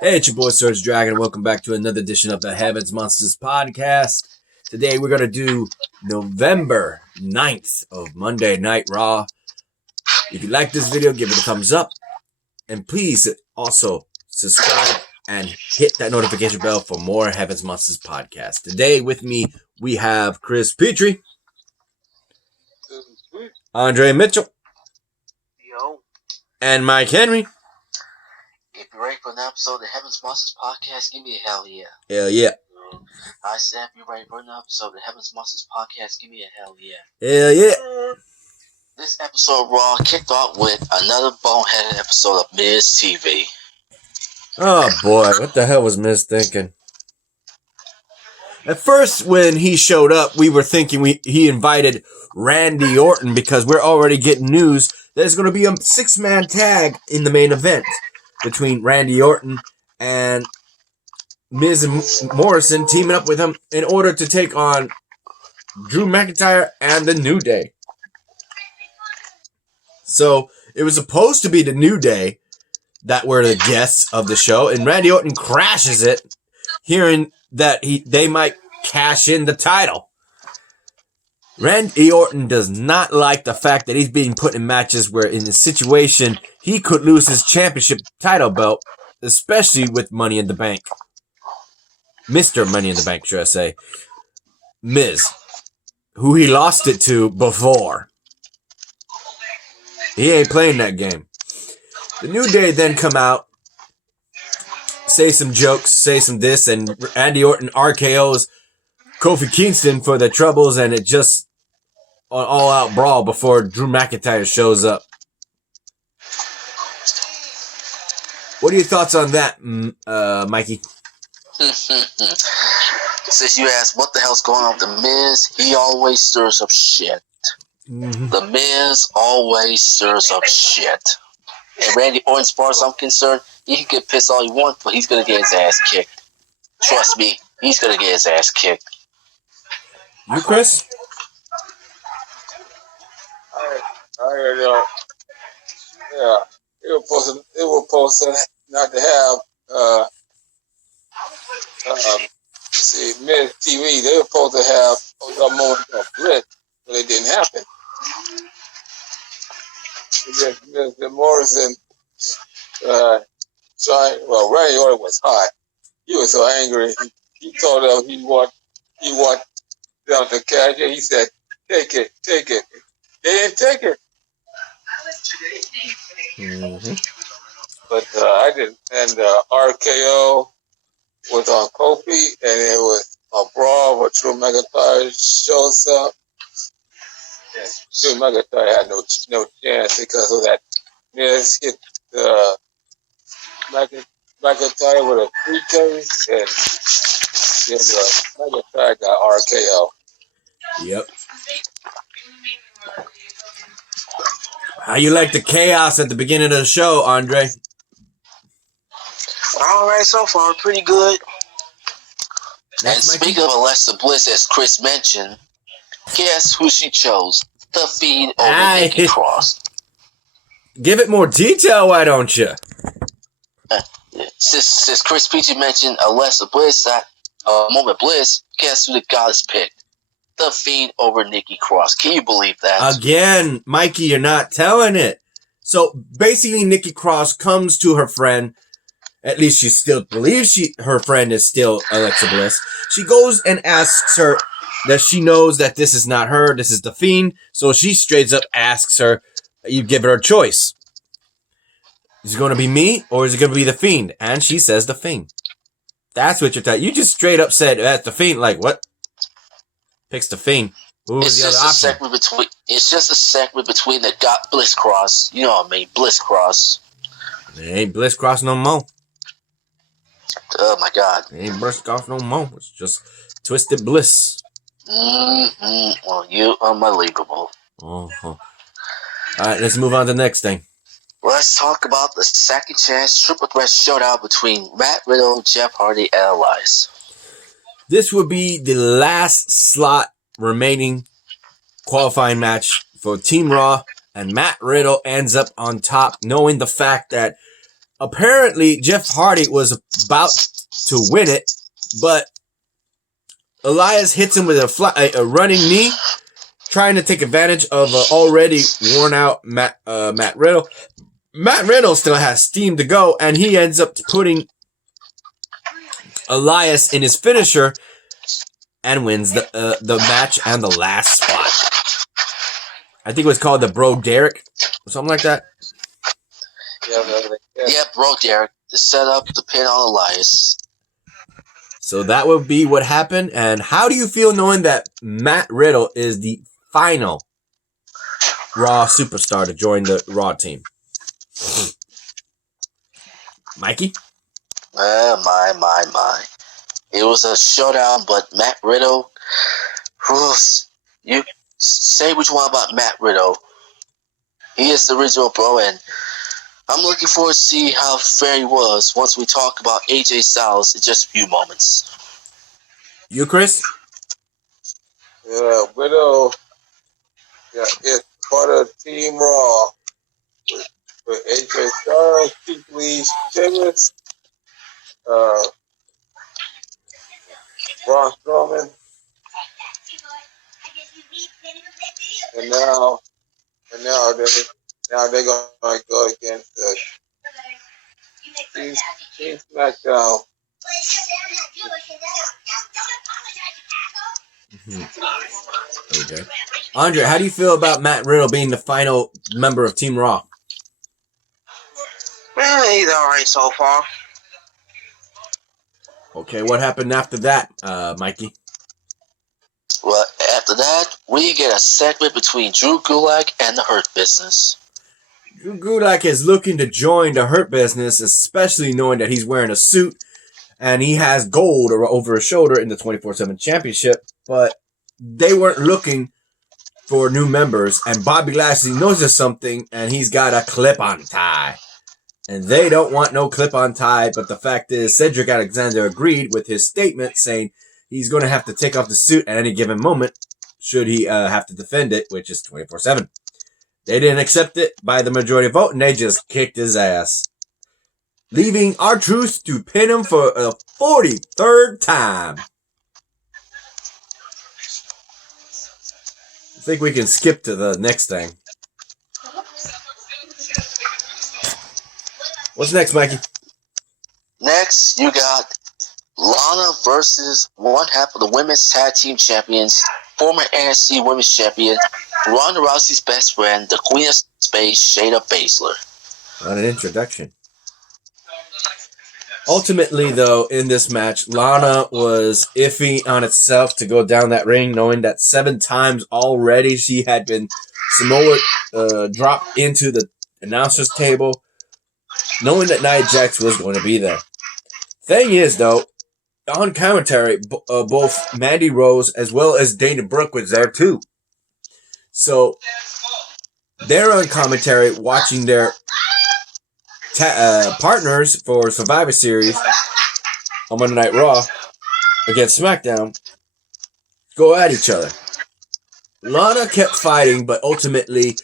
Hey, it's your boy Surge Dragon, and welcome back to another edition of the Heavens Monsters podcast. Today we're going to do November 9th of Monday Night Raw. If you like this video, give it a thumbs up. And please also subscribe and hit that notification bell for more Heavens Monsters podcast. Today with me, we have Chris Petrie, Andre Mitchell, Yo. and Mike Henry. If you're ready for an episode of the Heavens Monsters podcast, give me a hell yeah. Hell yeah. I said, if you're ready for an episode of the Heavens Monsters podcast, give me a hell yeah. Hell yeah. This episode of Raw kicked off with another boneheaded episode of Miz TV. Oh boy, what the hell was Miz thinking? At first, when he showed up, we were thinking he invited Randy Orton because we're already getting news there's going to be a 6-man tag in the main event between Randy Orton and Miz and Morrison teaming up with him in order to take on Drew McIntyre and the New Day. So it was supposed to be the New Day that were the guests of the show, and Randy Orton crashes it, hearing that they might cash in the title. Randy Orton does not like the fact that he's being put in matches where in a situation he could lose his championship title belt, especially with Money in the Bank. Mr. Money in the Bank, should I say. Miz, who he lost it to before. He ain't playing that game. The New Day then come out, say some jokes, say some this, and Randy Orton RKO's Kofi Kingston for the troubles, and it just an all-out brawl before Drew McIntyre shows up. What are your thoughts on that, Mikey? Since you asked what the hell's going on with The Miz, he always stirs up shit. Mm-hmm. The Miz always stirs up shit. And Randy Orton, as far as I'm concerned, he can get pissed all he wants, but he's going to get his ass kicked. Trust me, he's going to get his ass kicked. You, Chris? It was supposed to not to have Miz TV. They were supposed to have a moment of bliss, but it didn't happen. Mr. Morrison Randy Orton was hot. He was so angry. He told them he want them to cash it. He said, "Take it." They didn't take it. Mm-hmm. But I didn't. And RKO was on Kofi, and it was a brawl where Drew McIntyre shows up. And Drew McIntyre had no chance because of that. Miz hit McIntyre with a briefcase, and then McIntyre got RKO. Yep. How you like the chaos at the beginning of the show, Andre? All right, so far, pretty good. That's and speaking of Alexa Bliss, as Chris mentioned, guess who she chose? The Fiend over Nikki Cross. Give it more detail, why don't you? Since Chris Peachy mentioned Alexa Bliss, that Moment Bliss, guess who the goddess picked? The Fiend over Nikki Cross. Can you believe that? Again, Mikey, you're not telling it. So basically, Nikki Cross comes to her friend. At least she still believes her friend is still Alexa Bliss. She goes and asks her that she knows that this is not her. This is the Fiend. So she straight up asks her, you give her a choice. Is it going to be me or is it going to be the Fiend? And she says the Fiend. That's what you're telling. You just straight up said that's the Fiend. Like, what? Picks the Fiend. Who was the other option? It's just a segment between the Bliss Cross. You know what I mean? Bliss Cross. It ain't Bliss Cross no more. Oh my God. It ain't Bliss Cross no more. It's just Twisted Bliss. Well, you unbelievable. Uh-huh. Alright, let's move on to the next thing. Let's talk about the second chance triple threat showdown between Matt Riddle, Jeff Hardy, and Elias. This would be the last slot remaining qualifying match for Team Raw, and Matt Riddle ends up on top, knowing the fact that apparently Jeff Hardy was about to win it, but Elias hits him with a running knee, trying to take advantage of an already worn out Matt Riddle. Matt Riddle still has steam to go, and he ends up putting Elias in his finisher and wins the match and the last spot. I think it was called the Bro Derek or something like that. Yeah, Bro Derek. To set up the pin on Elias. So that would be what happened. And how do you feel knowing that Matt Riddle is the final Raw superstar to join the Raw team? Mikey? My. It was a showdown, but Matt Riddle, you say what you want about Matt Riddle. He is the original bro, and I'm looking forward to see how fair he was once we talk about AJ Styles in just a few moments. You, Chris? Yeah, Widow is part of Team Raw with AJ Styles, Keith Lee, Sheamus, Braun Strowman, and now they're gonna go against Team SmackDown. Okay. Andre, how do you feel about Matt Riddle being the final member of Team Raw? Well, he's alright so far. Okay, what happened after that, Mikey? Well, after that, we get a segment between Drew Gulak and the Hurt Business. Drew Gulak is looking to join the Hurt Business, especially knowing that he's wearing a suit and he has gold over his shoulder in the 24/7 championship, but they weren't looking for new members, and Bobby Lashley notices something, and he's got a clip-on tie. And they don't want no clip-on tie, but the fact is Cedric Alexander agreed with his statement, saying he's going to have to take off the suit at any given moment should he have to defend it, which is 24/7. They didn't accept it by the majority vote, and they just kicked his ass, leaving R-Truth to pin him for a 43rd time. I think we can skip to the next thing. What's next, Mikey? Next, you got Lana versus one half of the Women's Tag Team Champions, former NXT Women's Champion, Ronda Rousey's best friend, the Queen of Space, Shayna Baszler. What an introduction. Ultimately, though, in this match, Lana was iffy on itself to go down that ring, knowing that 7 times already she had been Samoa dropped into the announcer's table, knowing that Nia Jax was going to be there. Thing is, though, on commentary, both Mandy Rose as well as Dana Brooke was there too. So they're on commentary watching their partners for Survivor Series on Monday Night Raw against SmackDown go at each other. Lana kept fighting, but ultimately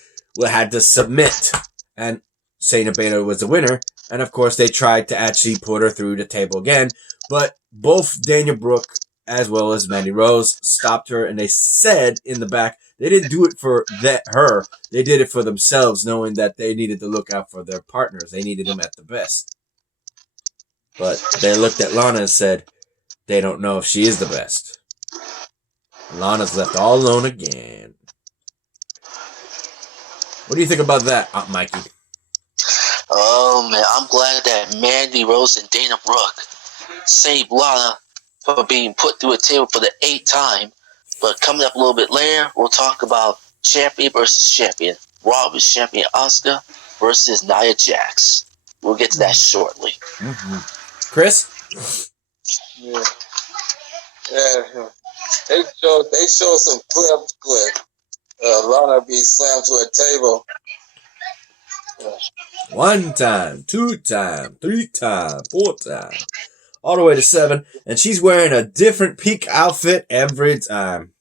had to submit, and Shayna Baszler was the winner. And of course, they tried to actually put her through the table again, but both Daniel Brooke as well as Mandy Rose stopped her, and they said in the back they didn't do it for her. They did it for themselves, knowing that they needed to look out for their partners. They needed them at the best. But they looked at Lana and said they don't know if she is the best. Lana's left all alone again. What do you think about that, Mikey? Oh, man, I'm glad that Mandy Rose and Dana Brooke saved Lana from being put through a table for the 8th time. But coming up a little bit later, we'll talk about champion versus champion. Raw versus champion Asuka versus Nia Jax. We'll get to that shortly. Mm-hmm. Chris? Yeah. They show some clips with Lana being slammed to a table. 1 time, 2 time, 3 time, 4 time, all the way to 7, and she's wearing a different peak outfit every time.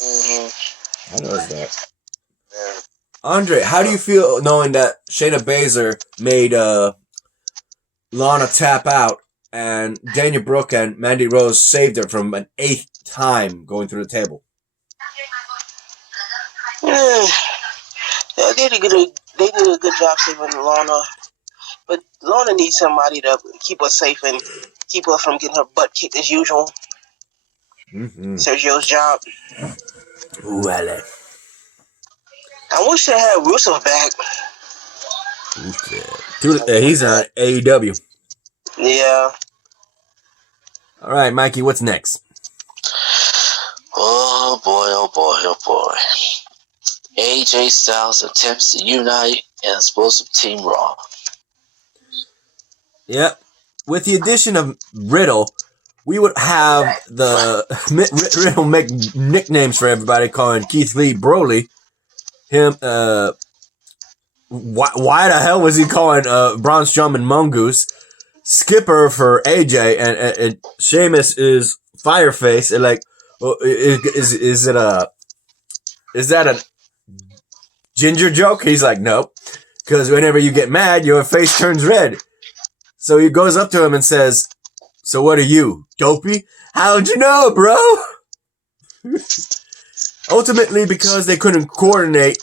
Mm-hmm. I noticed that. Yeah. Andre, how do you feel knowing that Shayna Baszler made Lana tap out, and Dana Brooke and Mandy Rose saved her from an 8th time going through the table. Yeah, they did a good job saving Lana, but Lana needs somebody to keep her safe and keep her from getting her butt kicked as usual. Mm-hmm. Sergio's job. Well, I wish they had Rusev back. he's on AEW. Yeah. All right, Mikey, what's next? Oh boy, oh boy, oh boy. AJ Styles attempts to unite an explosive Team Raw. Yep. With the addition of Riddle, we would have the Riddle make nicknames for everybody, calling Keith Lee Broly. Him, why the hell was he calling Braun Strowman Mongoose? Skipper for AJ, and Sheamus is Fireface. And like, well, is that a ginger joke? He's like, nope. Because whenever you get mad, your face turns red. So he goes up to him and says, so what are you, dopey? How'd you know, bro? Ultimately, because they couldn't coordinate,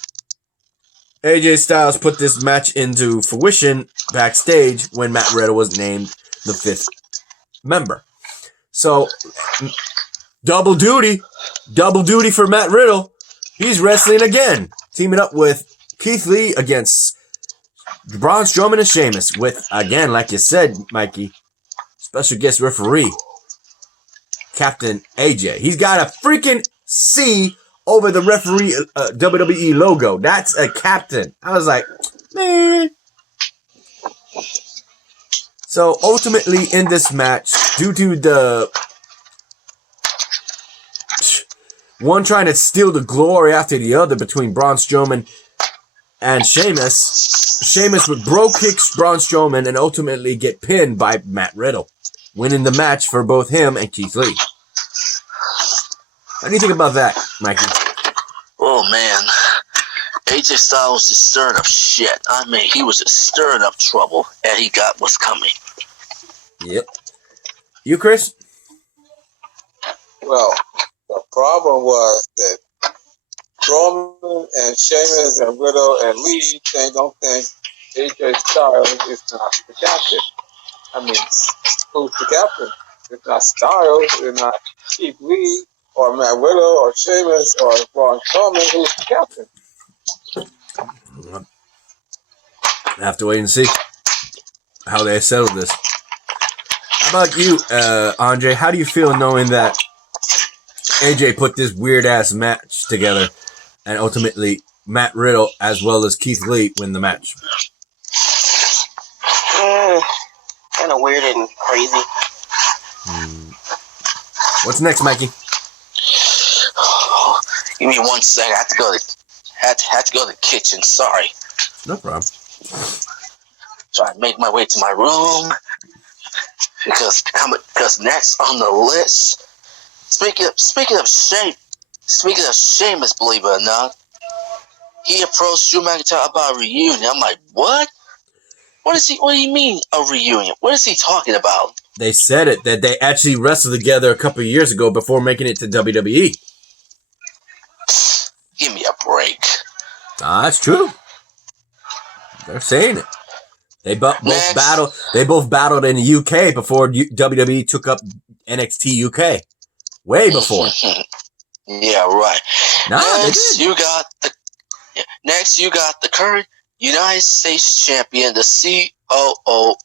AJ Styles put this match into fruition backstage when Matt Riddle was named the 5th member. So, double duty for Matt Riddle. He's wrestling again, teaming up with Keith Lee against Braun Strowman and Sheamus with, again, like you said, Mikey, special guest referee, Captain AJ. He's got a freaking C over the referee WWE logo. That's a captain. I was like, man. So ultimately in this match, due to the one trying to steal the glory after the other between Braun Strowman and Sheamus would bro kick Braun Strowman and ultimately get pinned by Matt Riddle, winning the match for both him and Keith Lee. How do you think about that, Mikey? Oh man, AJ Styles was just stirring up shit. I mean, he was just stirring up trouble, and he got what's coming. Yep. You, Chris? Well, the problem was that Strowman and Sheamus and Riddle and Lee, they don't think AJ Styles is not the captain. I mean, who's the captain? It's not Styles, it's not Keith Lee, or Matt Riddle, or Sheamus, or Braun Strowman. Who's the captain? I have to wait and see how they settle this. How about you, Andre? How do you feel knowing that AJ put this weird-ass match together and ultimately Matt Riddle as well as Keith Lee win the match? Kind of weird and crazy. What's next, Mikey? Give me 1 second. I have to go to the kitchen. Sorry. No problem. So I make my way to my room because next on the list. Speaking of Sheamus, believe it or not, he approached Drew McIntyre about a reunion. I'm like, what? What do you mean a reunion? What is he talking about? They said it, that they actually wrestled together a couple of years ago before making it to WWE. Give me a break. That's true. They're saying it. They both battled in the UK before WWE took up NXT UK. Way before. Yeah, right. Next, you got the current United States champion, the CEO of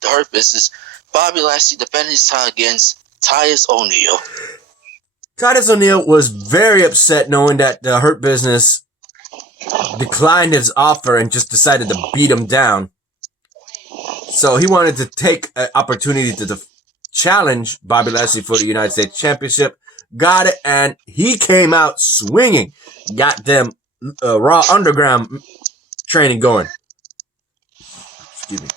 the Hurt Business, Bobby Lashley, defending his title against Titus O'Neil. Titus O'Neil was very upset knowing that the Hurt Business declined his offer and just decided to beat him down. So he wanted to take an opportunity to challenge Bobby Lashley for the United States Championship. Got it, and he came out swinging. Got them Raw Underground training going. Excuse me.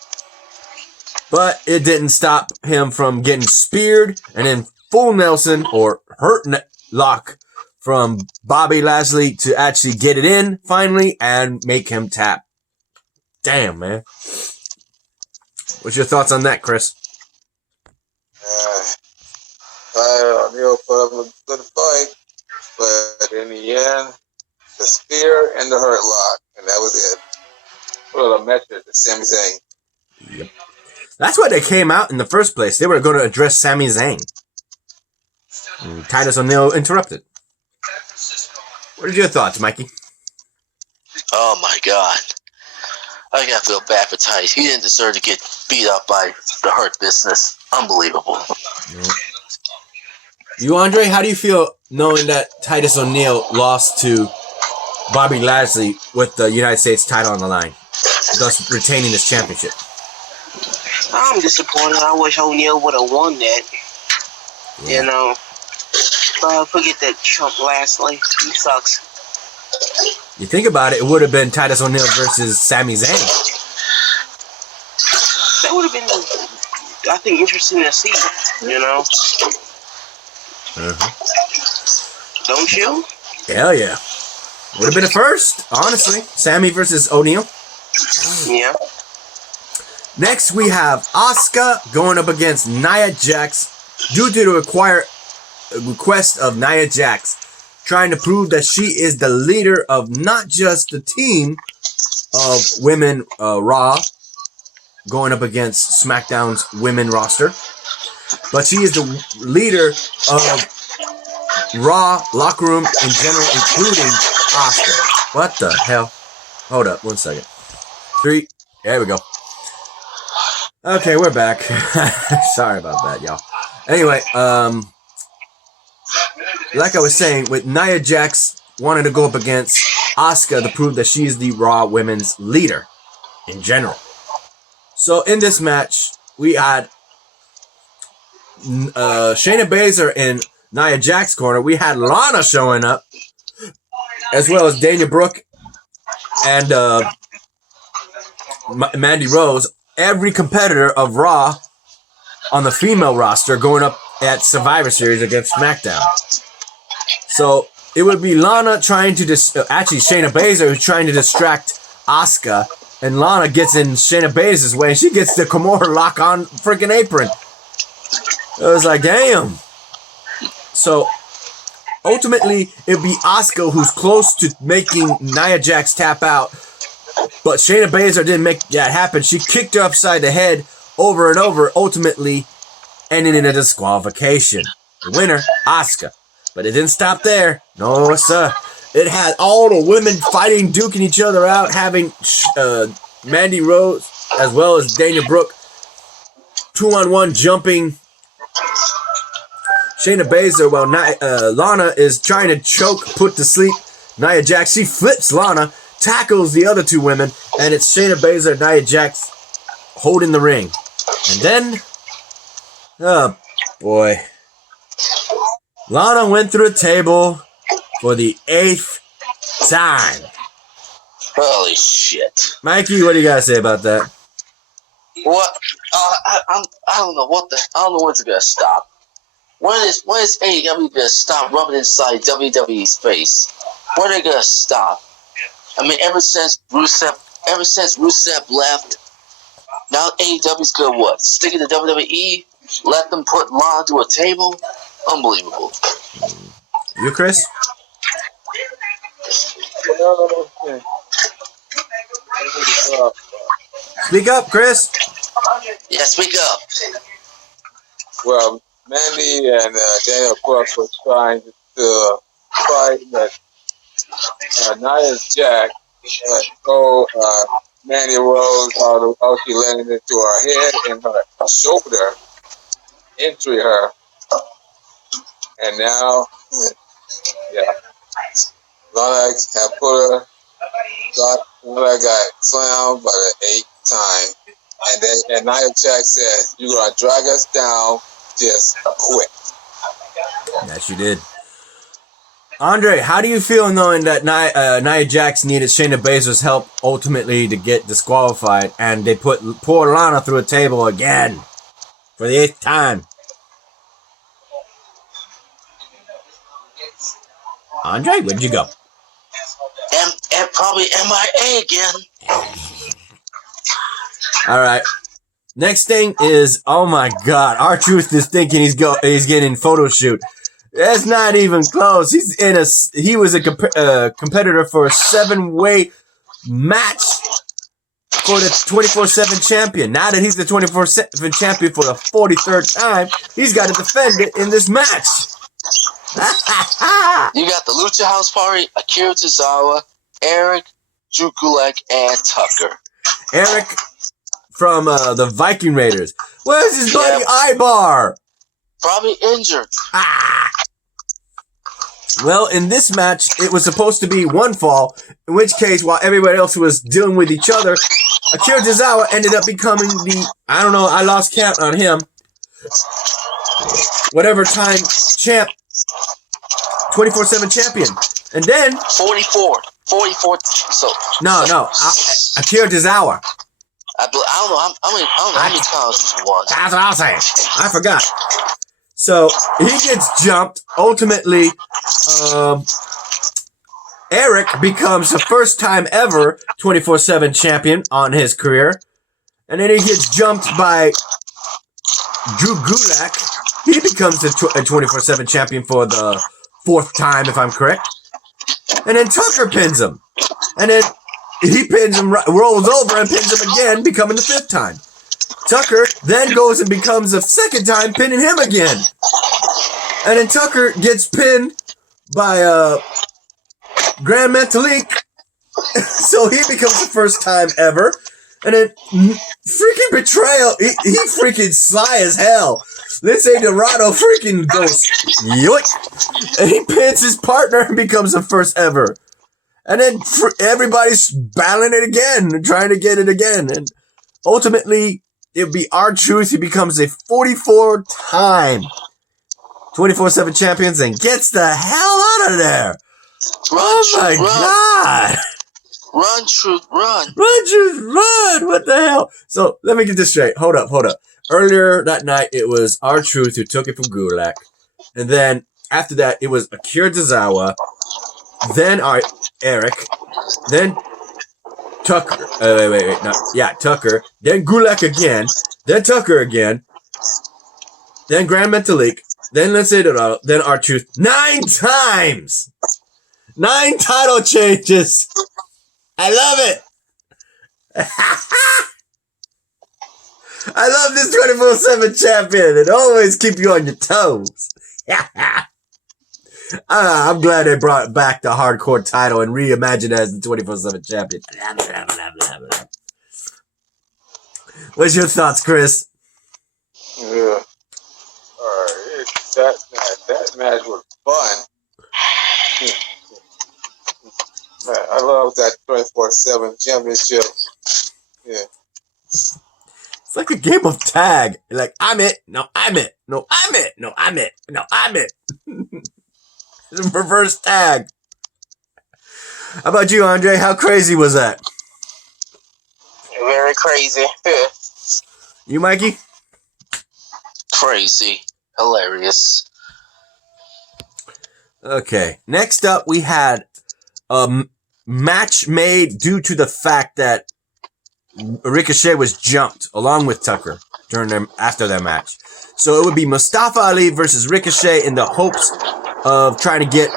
But it didn't stop him from getting speared and then full Nelson or hurt lock from Bobby Lashley to actually get it in finally and make him tap. Damn, man. What's your thoughts on that, Chris? Neil put up a good fight, but in the end, the spear and the hurt lock, and that was it. Put a message to Sami Zayn. Yep. That's why they came out in the first place. They were going to address Sami Zayn. And Titus O'Neil interrupted. What are your thoughts, Mikey? Oh my God. I gotta feel bad for Titus. He didn't deserve to get beat up by the Hurt Business. Unbelievable. Yep. You, Andre, how do you feel knowing that Titus O'Neil lost to Bobby Lashley with the United States title on the line, thus retaining his championship? I'm disappointed. I wish O'Neal would have won that. Yeah. You know. Forget that chump Lashley. He sucks. You think about it, it would have been Titus O'Neil versus Sami Zayn. That would have been, I think, interesting to see. You know. Don't you? Hell yeah. Would have been a first, honestly. Sami versus O'Neil. Yeah. Next, we have Asuka going up against Nia Jax due to the request of Nia Jax, trying to prove that she is the leader of not just the team of women Raw going up against SmackDown's women roster, but she is the leader of Raw locker room in general, including Asuka. What the hell? Hold up, 1 second. 3. There we go. Okay, we're back. Sorry about that, y'all. Anyway, like I was saying, with Nia Jax wanting to go up against Asuka to prove that she is the Raw women's leader in general. So in this match, we had Shayna Baszler in Nia Jax's corner. We had Lana showing up, as well as Dana Brooke and Mandy Rose. Every competitor of Raw on the female roster going up at Survivor Series against SmackDown. So it would be Lana trying to actually Shayna Baszler who's trying to distract Asuka, and Lana gets in Shayna Baszler's way and she gets the Kimura lock on freaking apron. It was like, damn. So ultimately it'd be Asuka who's close to making Nia Jax tap out, but Shayna Baszler didn't make that happen. She kicked her upside the head over and over, ultimately ending in a disqualification. The winner, Asuka. But it didn't stop there. No, sir. It had all the women fighting, duking each other out, having Mandy Rose as well as Dana Brooke 2-on-1 jumping Shayna Baszler while Lana is trying to choke, put to sleep Nia Jax. She flips Lana, tackles the other two women, and it's Shayna Baszler and Nia Jax holding the ring. And then, oh boy, Lana went through a table for the 8th time. Holy shit. Mikey, what do you guys say about that? What? I don't know what I don't know when it's gonna stop. When is AEW gonna stop rubbing inside WWE's face? When are they gonna stop? I mean, ever since Rusev left, now AEW's gonna what? Stick it to WWE? Let them put Lana to a table? Unbelievable. You, Chris? Speak up, Chris. Yeah, speak up. Well, Mandy and Dana Brooke were trying to fight that Nia Jax told Mandy Rose how she landed into her head and her shoulder, injured her. And now, Lana had Lana got slammed by the 8th time. And Nia Jax said, "You're going to drag us down, just quit." Yes, you did. Andre, how do you feel knowing that Nia Jax needed Shayna Baszler's help ultimately to get disqualified, and they put poor Lana through a table again for the 8th time? Andre, where'd you go? Probably MIA again. All right. Next thing is, oh my God, R-Truth is thinking he's getting photo shoot. That's not even close. He was a competitor for a 7-way match for the 24/7 champion. Now that he's the 24/7 champion for the 43rd time, he's got to defend it in this match. You got the Lucha House Party, Akira Tozawa, Eric, Drew Gulak, and Tucker. Eric from the Viking Raiders. Where's his buddy Ibar? Probably injured. Well, in this match, it was supposed to be one fall, in which case, while everybody else was dealing with each other, Akira Tozawa ended up becoming I don't know, I lost count on him, whatever time champ, 24/7 champion. And then... 44. So... No, Akira Tozawa. I don't know how many times it was. That's what I'll say. I forgot. So, he gets jumped. Ultimately, Eric becomes the first time ever 24/7 champion on his career. And then he gets jumped by Drew Gulak. He becomes a 24/7 champion for the 4th time, if I'm correct. And then Tucker pins him. And then he pins him, rolls over and pins him again, becoming the 5th time. Tucker then goes and becomes the 2nd time, pinning him again. And then Tucker gets pinned by Grand Metalik. So he becomes the 1st time ever. And then freaking betrayal. He freaking sly as hell. Lindsay Dorado freaking goes yoink. And he pins his partner and becomes the 1st ever. And then everybody's battling it again, trying to get it again. And ultimately, it would be R-Truth. He becomes a 44-time 24/7 champions and gets the hell out of there. God. Run, Truth, run. Run, Truth, run. What the hell? So, let me get this straight. Hold up. Earlier that night, it was R-Truth who took it from Gulak. And then, after that, it was Akira Tozawa. Then Eric. Then Tucker. Tucker. Then Gulak again. Then Tucker again. Then Grand Metalik. Then let's say that. Then R-Truth. 9 times. 9 title changes. I love it. I love this 24/7 champion. It always keep you on your toes. I'm glad they brought back the hardcore title and reimagined it as the 24/7 champion. What's your thoughts, Chris? Yeah. Alright, that match was fun. Man, I love that 24/7 championship. Yeah. It's like a game of tag. You're like, I'm it. No, I'm it. No, I'm it. No, I'm it. No, I'm it. It's a reverse tag. How about you, Andre? How crazy was that? Very crazy. You, Mikey? Crazy. Hilarious. Okay. Next up, we had a match made due to the fact that Ricochet was jumped along with Tucker after their match. So it would be Mustafa Ali versus Ricochet in the hopes of trying to get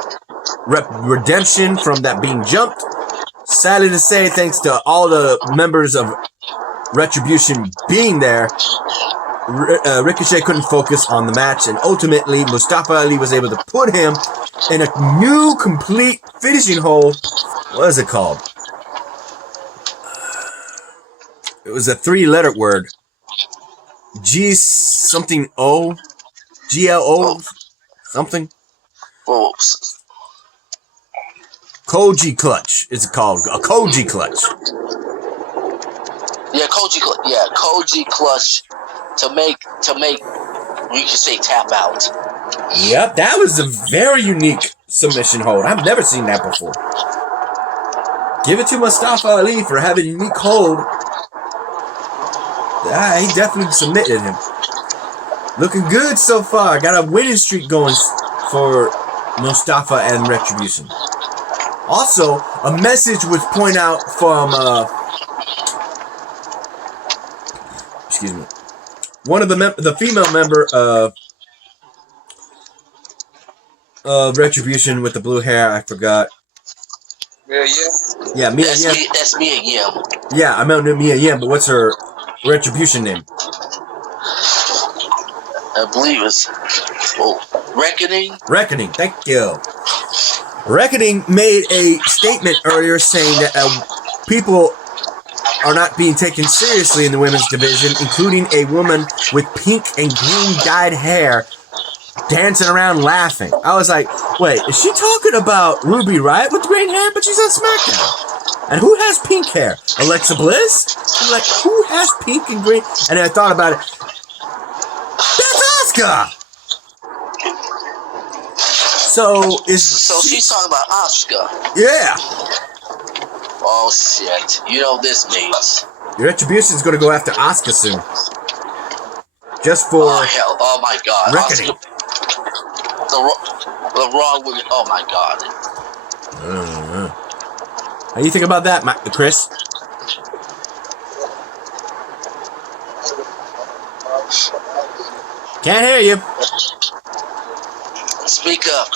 redemption from that being jumped. Sadly to say, thanks to all the members of Retribution being there, Ricochet couldn't focus on the match, and ultimately Mustafa Ali was able to put him in a new complete finishing hold. What is it called? It was a 3-letter word. G something O? GLO? Something? Oh. Koji clutch is it called. A Koji clutch. Yeah, Koji clutch to make we could say tap out. Yep, that was a very unique submission hold. I've never seen that before. Give it to Mustafa Ali for having a unique hold. He definitely submitted him. Looking good so far. Got a winning streak going for Mustafa and Retribution. Also, a message was pointed out from excuse me. One of the female member of Retribution with the blue hair, I forgot. Yeah. Yeah, Mia Yim. That's Mia Yim. Yeah, I meant Mia Yim, but what's her Retribution name? I believe it's Reckoning. Reckoning, thank you. Reckoning made a statement earlier saying that people are not being taken seriously in the women's division, including a woman with pink and green dyed hair dancing around laughing. I was like, wait, is she talking about Ruby Riott with green hair? But she's on SmackDown. And who has pink hair? Alexa Bliss? I'm like, who has pink and green? And then I thought about it. That's Asuka! So she's talking about Asuka. Yeah. Oh shit! You know what this means. Your Retribution is going to go after Asuka soon. Just for oh hell! Oh my god! Reckoning. Asuka, the Raw women. Oh my god! How do you think about that, Chris? Can't hear you. Speak up.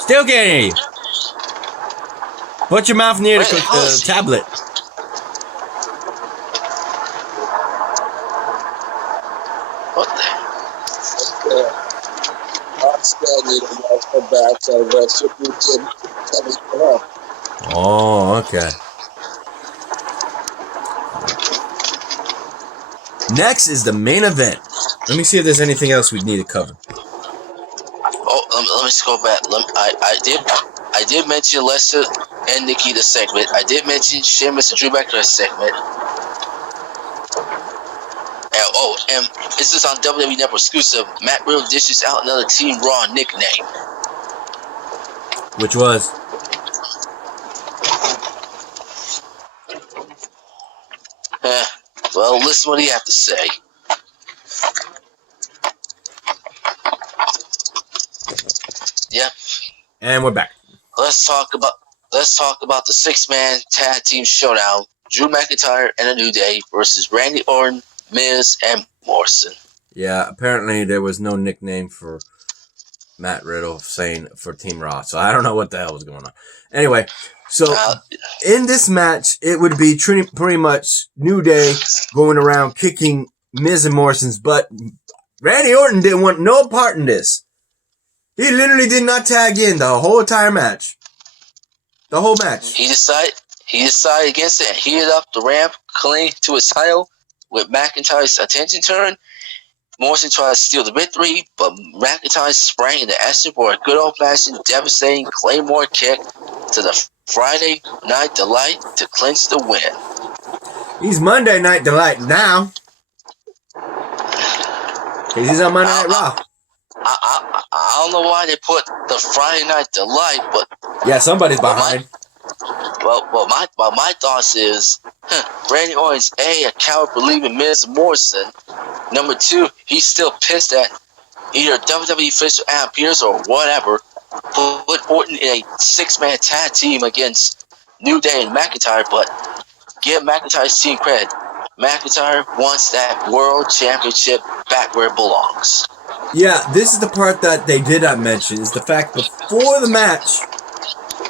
Still can't hear you. Put your mouth near the tablet. What the? Oh, okay. Next is the main event. Let me see if there's anything else we need to cover. Oh, let me just go back. I did mention Lester and Nikki the segment. I did mention Sheamus and Drew McIntyre segment. And this is on WWE Network exclusive. Matt Riddle dishes out another Team Raw nickname. Which was? Well, listen what he have to say. Yeah. And we're back. Let's talk about the 6-man tag team showdown. Drew McIntyre and A New Day versus Randy Orton, Miz, and Morrison. Yeah, apparently there was no nickname for Matt Riddle saying for Team Raw, so I don't know what the hell was going on. Anyway, so in this match, it would be pretty much New Day going around kicking Miz and Morrison's butt. Randy Orton didn't want no part in this. He literally did not tag in the whole entire match. The whole match. He decided against it and heated up the ramp, clinging to his title with McIntyre's attention turn. Morrison tried to steal the victory, but McIntyre sprang into action for a good old-fashioned, devastating Claymore kick to the Friday Night Delight to clinch the win. He's Monday Night Delight now. Because he's on Monday Night Raw. I don't know why they put the Friday Night Delight, but yeah, somebody's behind. My thoughts is Randy Orton's a coward believing Miz Morrison. Number 2, he's still pissed at either WWE official Adam Pearce or whatever put Orton in a 6-man tag team against New Day and McIntyre, but give McIntyre's team credit. McIntyre wants that world championship back where it belongs. Yeah, this is the part that they did not mention, is the fact before the match,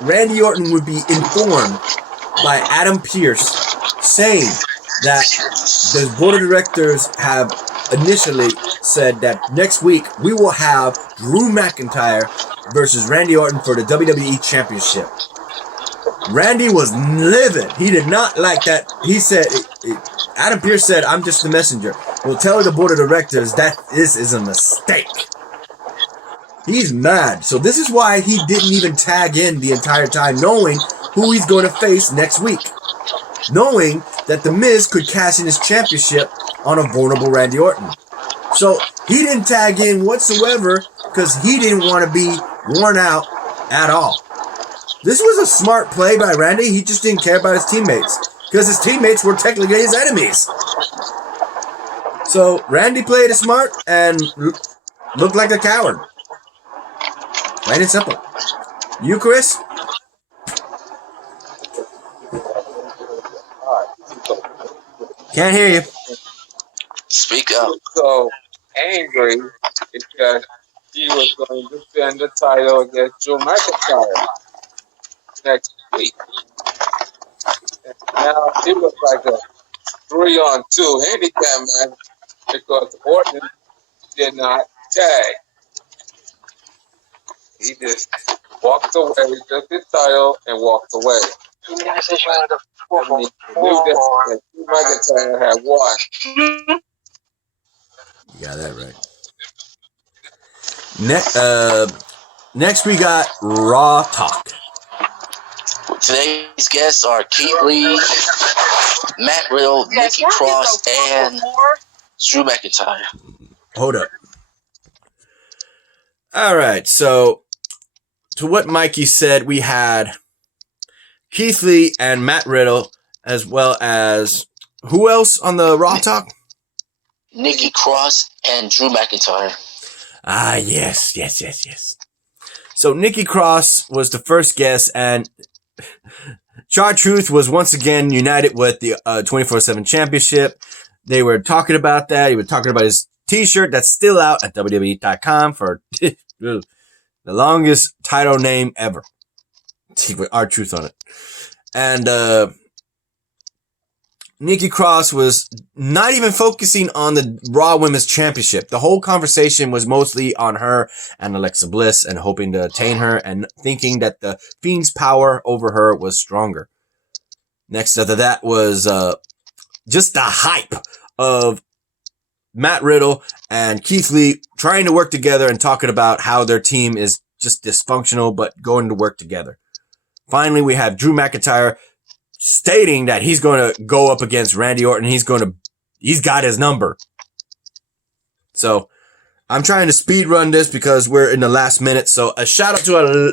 Randy Orton would be informed by Adam Pearce saying that the board of directors have initially said that next week we will have Drew McIntyre versus Randy Orton for the WWE Championship. Randy was livid. He did not like that. He said, Adam Pearce said, I'm just the messenger. Well, tell the board of directors that this is a mistake. He's mad. So this is why he didn't even tag in the entire time, knowing who he's going to face next week. Knowing that The Miz could cash in his championship on a vulnerable Randy Orton. So he didn't tag in whatsoever because he didn't want to be worn out at all. This was a smart play by Randy. He just didn't care about his teammates because his teammates were technically his enemies. So Randy played it smart and looked like a coward. Plain and simple. You, Chris? Can't hear you. Speak up. So angry because she was going to defend the title against Drew McIntyre next week. And now it was like a 3-on-2 handicap match because Orton did not tag. He just walked away, took his title, and walked away. I mean, he knew that Drew McIntyre had won. You got that right. Next we got Raw Talk. Today's guests are Keith Lee, Matt Riddle, Nikki Cross, and Drew McIntyre. Hold up. All right, so to what Mikey said, we had Keith Lee and Matt Riddle, as well as who else on the Raw Talk? Nikki Cross and Drew McIntyre. Ah, yes. So Nikki Cross was the first guest, and Chartruth was once again united with the 24/7 Championship. They were talking about that. He was talking about his T-shirt that's still out at WWE.com for the longest title name ever. With R-Truth on it. And Nikki Cross was not even focusing on the Raw Women's Championship. The whole conversation was mostly on her and Alexa Bliss and hoping to attain her and thinking that the Fiend's power over her was stronger. Next after that was just the hype of Matt Riddle and Keith Lee trying to work together and talking about how their team is just dysfunctional but going to work together. Finally, we have Drew McIntyre stating that he's going to go up against Randy Orton. He's got his number. So I'm trying to speed run this because we're in the last minute. So a shout out to our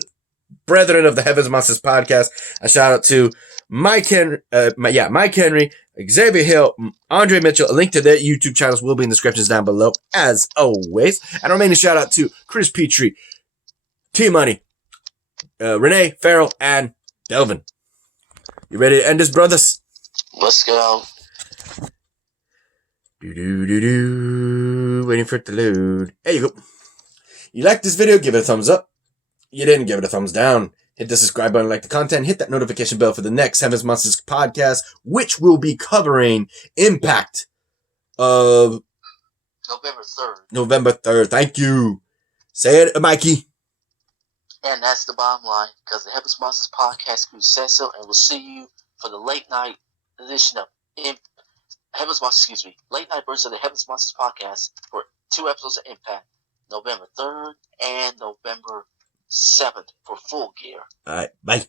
brethren of the Heavens Monsters podcast. A shout out to Mike Henry, Xavier Hill, Andre Mitchell. A link to their YouTube channels will be in the descriptions down below, as always. And remaining shout out to Chris Petrie, T Money, Renee, Farrell, and Delvin. You ready to end this, brothers? Let's go. Waiting for it to load. There you go. You like this video? Give it a thumbs up. You didn't, give it a thumbs down. Hit the subscribe button, like the content, hit that notification bell for the next Heavens Monsters podcast, which will be covering Impact of November 3rd. Thank you. Say it, Mikey. And that's the bottom line, because the Heavens Monsters podcast crew says so, and we'll see you for the late night edition of late night version of the Heavens Monsters podcast for 2 episodes of Impact, November 3rd and November 7th for Full Gear. All right, bye.